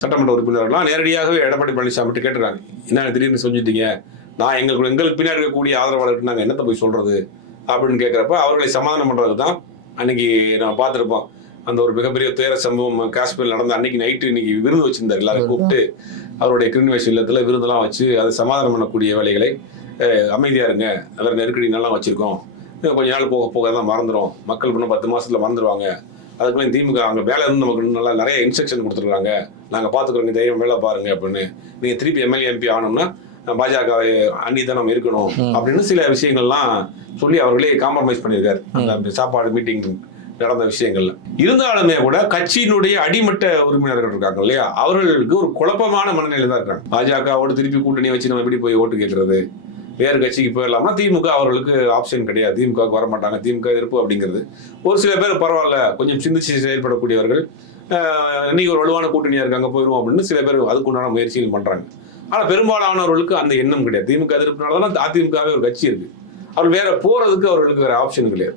சட்டமன்ற உறுப்பினர்கள்லாம் நேரடியாகவே எடப்பாடி பழனிசாமி கேட்டுருக்காங்க. என்ன திடீர்னு சொல்லிட்டீங்க? நான் எங்களுக்கு எங்களுக்கு பின்னாடி இருக்கக்கூடிய ஆதரவாளருக்கு நாங்கள் என்னத்தை போய் சொல்றது? அப்படின்னு கேட்குறப்ப அவர்களை சமாதானம் பண்றதுக்கு தான் அன்னைக்கு நம்ம பார்த்துருப்போம். அந்த ஒரு மிகப்பெரிய துயர சம்பவம் காஷ்மீர் நடந்த அன்னைக்கு நைட்டு இன்னைக்கு விருது வச்சிருந்தார் எல்லாரும் கூப்பிட்டு. அவருடைய கிரிமினேஷ் இல்லத்தில் விருதெல்லாம் வச்சு அதை சமாதானம் பண்ணக்கூடிய வேலைகளை அஹ், அமைதியா இருங்க. அதில் நெருக்கடி நல்லா வச்சிருக்கோம். கொஞ்ச நாள் போக போக தான் மறந்துடும் மக்கள் இன்னும் பத்து மாசத்துல மறந்துடுவாங்க அதுக்குள்ளே திமுக அங்கே வேலை இருந்து நமக்கு நல்லா நிறைய இன்ஸ்ட்ரக்ஷன் கொடுத்துருக்காங்க. நாங்கள் பார்த்துக்குறோங்க தைரியம் வேலை பாருங்க அப்படின்னு. நீங்கள் திருப்பி எம்எல்ஏ எம்பி ஆனோம்னா பாஜக அண்ணி தான் நம்ம இருக்கணும் அப்படின்னு சில விஷயங்கள்லாம் சொல்லி அவர்களே காம்ப்ரமைஸ் பண்ணியிருக்காரு. அந்த சாப்பாடு மீட்டிங் நடந்த விஷயங்கள்ல. இருந்தாலுமே கூட கட்சியினுடைய அடிமட்ட உறுப்பினர்கள் இருக்காங்க இல்லையா? அவர்களுக்கு ஒரு குழப்பமான மனநிலை தான் இருக்காங்க. பாஜகவோடு திருப்பி கூட்டணி வச்சு நம்ம எப்படி போய் ஓட்டு கேட்கறது? வேறு கட்சிக்கு போயிடலாமா திமுக அவர்களுக்கு ஆப்ஷன் கிடையாது. திமுகவுக்கு வர மாட்டாங்க திமுக எதிர்ப்பு அப்படிங்கிறது. ஒரு சில பேர் பரவாயில்ல கொஞ்சம் சிந்திச்சு செயல்படக்கூடியவர்கள் இன்னைக்கு ஒரு வலுவான கூட்டணியாக இருக்காங்க போயிடுவோம் அப்படின்னு சில பேர் அதுக்குண்டான முயற்சிகள் பண்ணுறாங்க ஆனால் பெரும்பாலானவர்களுக்கு அந்த எண்ணம் கிடையாது. திமுக எதிர்ப்புனால தான் அதிமுகவே ஒரு கட்சி இருக்குது அவர் வேற போகிறதுக்கு அவர்களுக்கு வேறு ஆப்ஷன் கிடையாது.